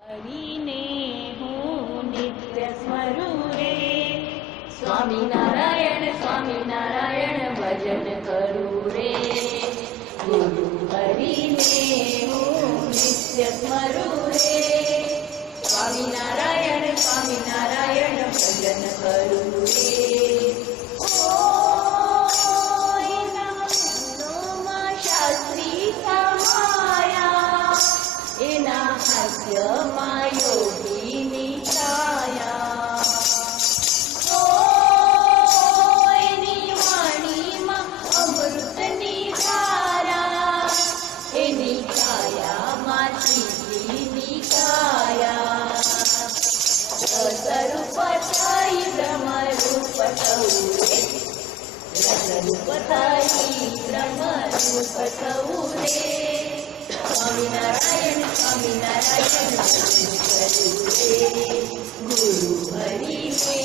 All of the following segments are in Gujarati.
હરિને હું નિત્ય સ્મરું રે, સ્વામિનારાયણ સ્વામિનારાયણ ભજન કરું રે. ગુરુ હરિને હું નિત્ય સ્મરું રે, સ્વામિનારાયણ સ્વામિનારાયણ ભજન કરું રે. શાસ્ત્રી સમાયા એના હાસ્યમાં યોગીની છાયા. એની વાણીમાં અમૃતની ધારા, એની કાયામાં શ્રીજીની કાયા. રસરૂપ થઈ બ્રહ્મરૂપ થવું રે, રસરૂપ થઈ બ્રહ્મરૂપ થવું રે. સ્વામિનારાયણ સ્વામિનારાયણ ભજન કરું રે. ગુરુ હરિને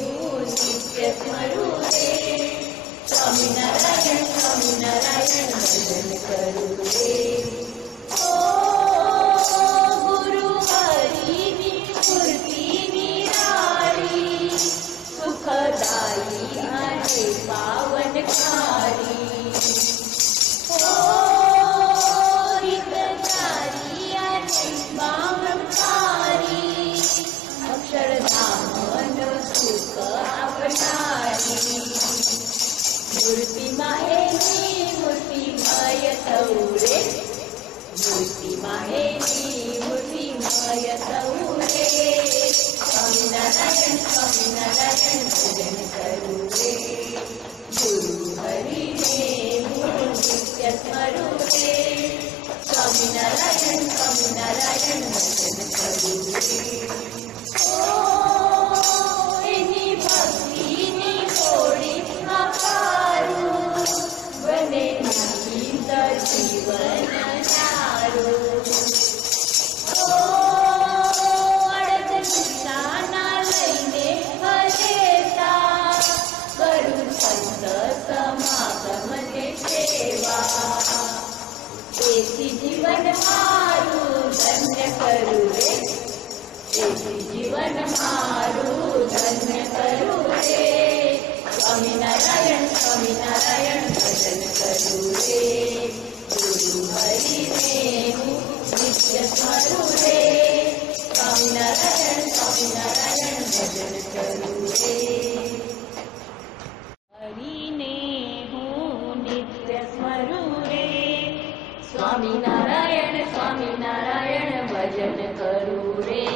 હું નિત્ય સ્મરું રે, સ્વામિનારાયણ સ્વામિનારાયણ ભજન કરું રે. ગુરુ હરિની મૂર્તિ નિરાળી, સુખદાયી અને પાવનકારી. અક્ષરધામનો સુખ આપનારી, મૂર્તિમાં એની મૂર્તિમય થવું રે, મૂર્તિમાં એની મૂર્તિમય થવું રે. સ્વામિનારાયણ સ્વામિનારાયણ ભજન કરું રે. ગુરુ હરિને હું નિત્ય સ્મરું રે, સ્વામિનારાયણ સ્વામિનારાયણ ભજન કરું રે. એની ભક્તિની હોળી આકારું, બને નિમિત્ત જીવન સારું. અડધ નિશાના લઈને હરેતા, કરું સંત સમાગમને સેવા. તેથી જીવન મારું ધન્ય કરું રે, તેથી જીવન મારું ધન્ય કરું રે. સ્વામિનારાયણ સ્વામિનારાયણ ભજન કરું રે. ગુરુ હરિને હું નિત્ય સ્મરું રે, સ્વામિનારાયણ સ્વામિનારાયણ ભજન કરું રે. હરિને હું નિત્ય સ્મરું રે, સ્વામિનારાયણ સ્વામિનારાયણ ભજન કરું રે.